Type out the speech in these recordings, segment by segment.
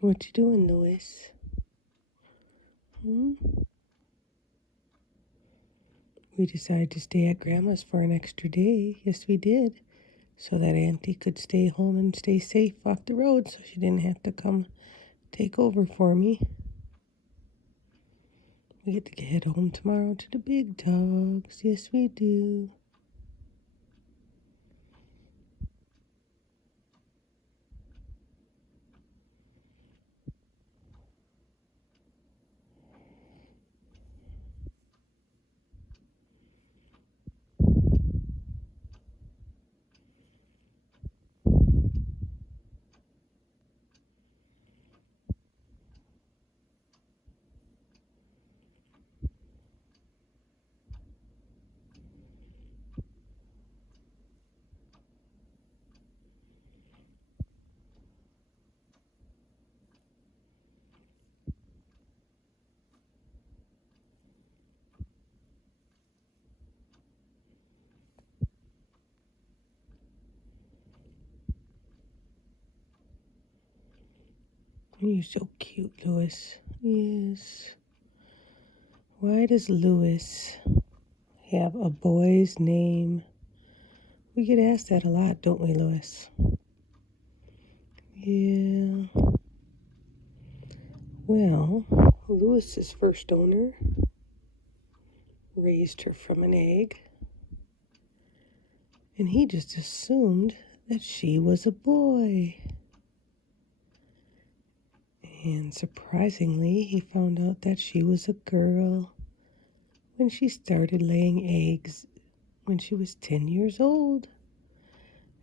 What you doing, Lois? We decided to stay at Grandma's for an extra day. Yes, we did. So that Auntie could stay home and stay safe off the road so she didn't have to come take over for me. We get to head home tomorrow to the big dogs. Yes, we do. You're so cute, Louis. Yes. Why does Louis have a boy's name? We get asked that a lot, don't we, Louis? Yeah. Well, Louis's first owner raised her from an egg, and he just assumed that she was a boy. And surprisingly, he found out that she was a girl when she started laying eggs when she was 10 years old.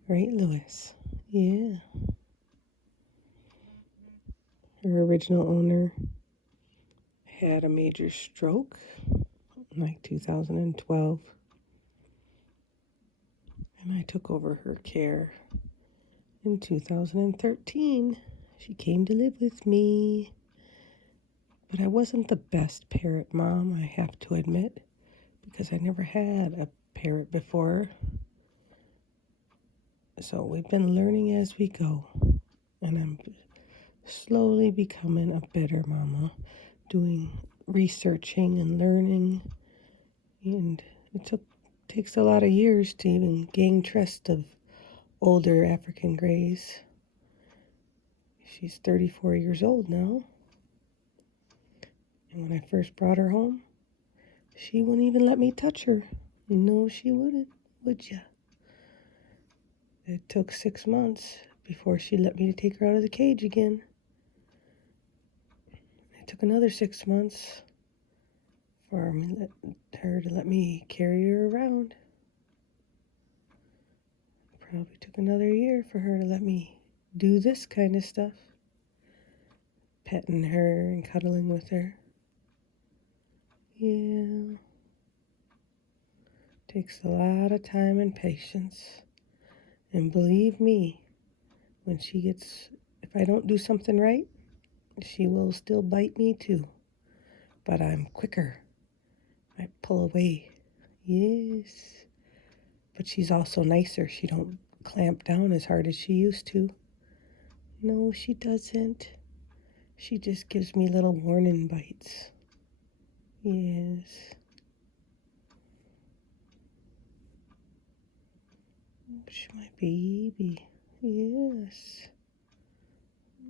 Right, Louis? Yeah. Her original owner had a major stroke in like 2012. And I took over her care in 2013. She came to live with me. But I wasn't the best parrot mom, I have to admit, because I never had a parrot before. So we've been learning as we go. And I'm slowly becoming a better mama, doing researching and learning. And it takes a lot of years to even gain trust of older African Greys. She's 34 years old now. And when I first brought her home, she wouldn't even let me touch her. No, she wouldn't, would ya? It took 6 months before she let me take her out of the cage again. It took another 6 months for her to let me carry her around. Probably took another year for her to let me do this kind of stuff. Petting her and cuddling with her. Yeah. Takes a lot of time and patience. And believe me, if I don't do something right, she will still bite me too. But I'm quicker. I pull away. Yes. But she's also nicer. She don't clamp down as hard as she used to. No, she doesn't. She just gives me little warning bites. Yes. She's my baby. Yes.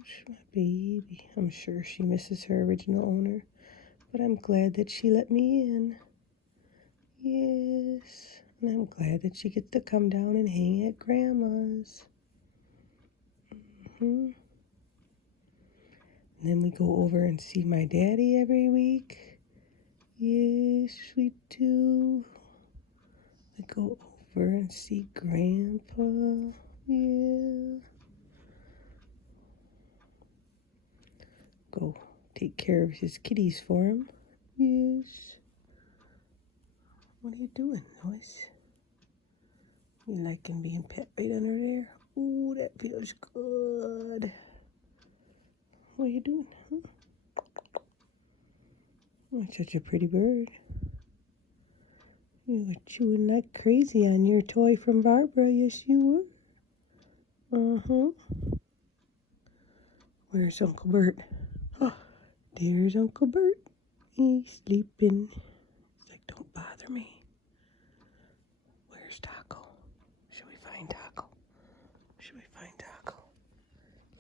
She's my baby. I'm sure she misses her original owner, but I'm glad that she let me in. Yes. And I'm glad that she gets to come down and hang at Grandma's. And then we go over and see my daddy every week. Yes, we do. We go over and see Grandpa. Yeah. Go take care of his kitties for him. Yes. What are you doing, Lois? You liking being pet right under there? Ooh, that feels good. What are you doing? Huh? You're such a pretty bird. You were chewing like crazy on your toy from Barbara. Yes, you were. Uh-huh. Where's Uncle Burt? Oh, there's Uncle Burt. He's sleeping. He's like, don't bother me. Where's Taco? Should we find Taco? Should we find Taco?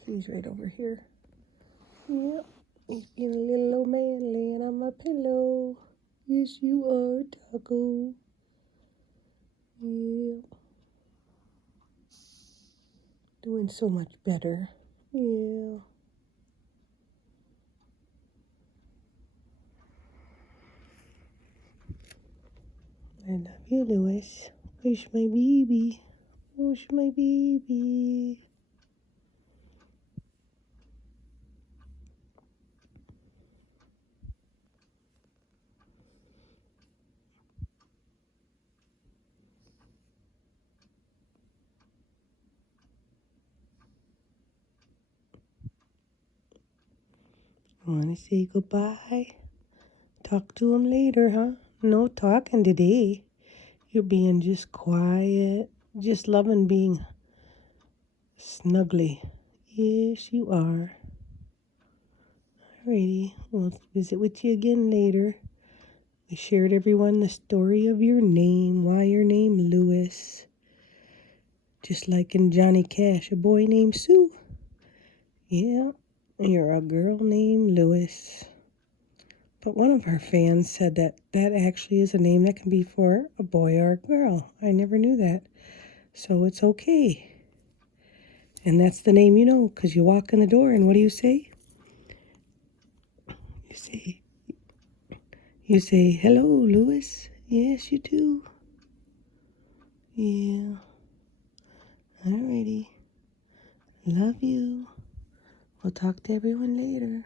He's right over here. Yep. He's being a little old man laying on my pillow. Yes, you are, Taco. Yeah. Doing so much better. Yeah. I love you, Louis. Where's my baby? Where's my baby? Want to say goodbye? Talk to him later, huh? No talking today. You're being just quiet, just loving being snuggly. Yes, you are. Alrighty, we'll visit with you again later. We shared everyone the story of your name, why your name Louis. Just like in Johnny Cash, a boy named Sue. Yeah, you're a girl named Louis. But one of our fans said that that actually is a name that can be for a boy or a girl. I never knew that. So it's okay. And that's the name you know, because you walk in the door and what do you say? You say, hello, Louis. Yes, you do. Yeah. Alrighty. Love you. We'll talk to everyone later.